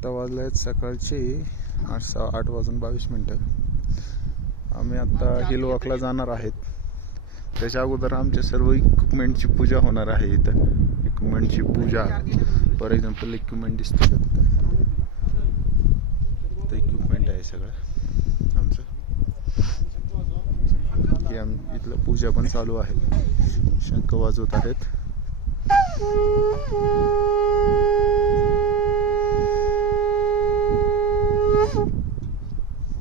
आत्ता वाजले आहेत सकाळचे 8:22 आम्ही आता हिल वॉकला जाणार आहेत. त्याच्या अगोदर आमच्या सर्व इक्विपमेंटची पूजा होणार आहे. इथं इक्विपमेंटची पूजा, फॉर एक्झाम्पल इक्विपमेंट दिसते का तिथं, इक्विपमेंट आहे सगळं आमचं. इथलं पूजा पण चालू आहे. शंख वाजवत आहेत.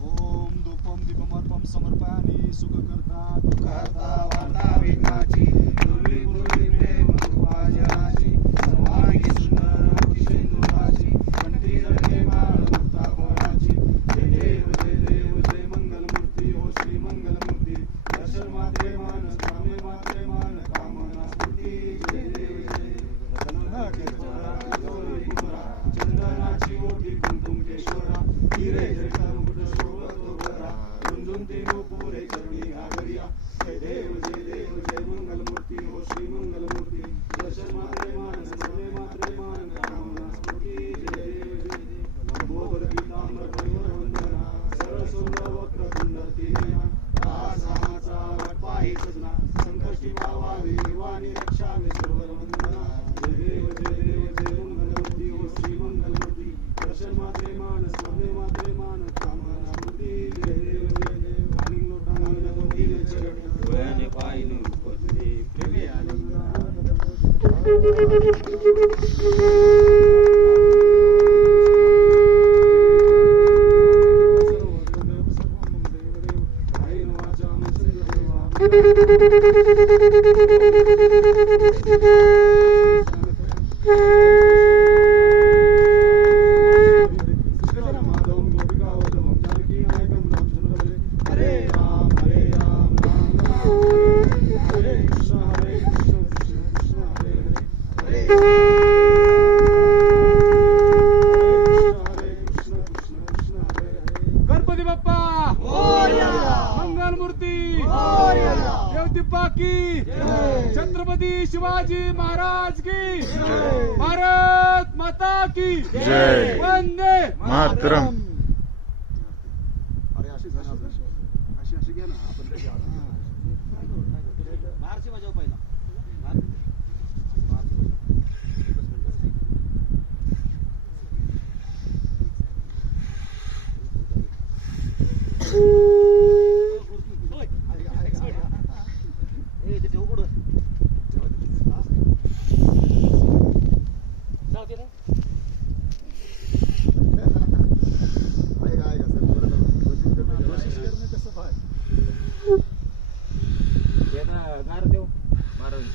ओम धूपम दीपमर्पम समर्पयामि सुखकर्ता दुःखहर्ता वार्ता विघ्नाची दुर्वी गुरुवी प्रेम कृपाजनाची सर्वांगी सुंदर अतिशय नूराची कंठी जडके माळ मुक्ता फळाची. जय देव जय मंगलमूर्ती हो श्री मंगलमूर्ती. दर्शन मात्रे मान स्वामी मात्रे मान कामना स्फूर्ती. जय देव चंदनाची ओटी कुंकुम केशवरा हिरे जटा मुकुट शोभतो गरा झुंझुन तीनो पुरे चरणी आगरिया. जय देव जय मंगलमूर्ती हो श्री मंगलमूर्ती. दर्शन मात्रे मान स्वामी मात्रे मान कामना स्फूर्ती. जय देव गोबर पीतांबर परिवर वंदना सरळ सुंदर वक्रतुंड तिनेना सहाचा पाही सजना संकष्टी पावावी वाणी रक्षा मे सर्वर वंदना. जय देव जय मंगलमूर्ती हो श्री मंगलमूर्ती. दर्शन मात्रे मान स्वामी मात्रे मान कामना स्फूर्ती. जय देव आणि लोटांगण कोणीले चरण डोळ्याने पाहिन पदे प्रेमे आनंद. गणपती बाप्पा मंगलमूर्ती देवदीपा की छत्रपती शिवाजी महाराज की भारत माता की जय. वंदे मातरम. अरे अशी घ्या ना आपण बाहेरची वाजव पहिला. गार देव महाराज.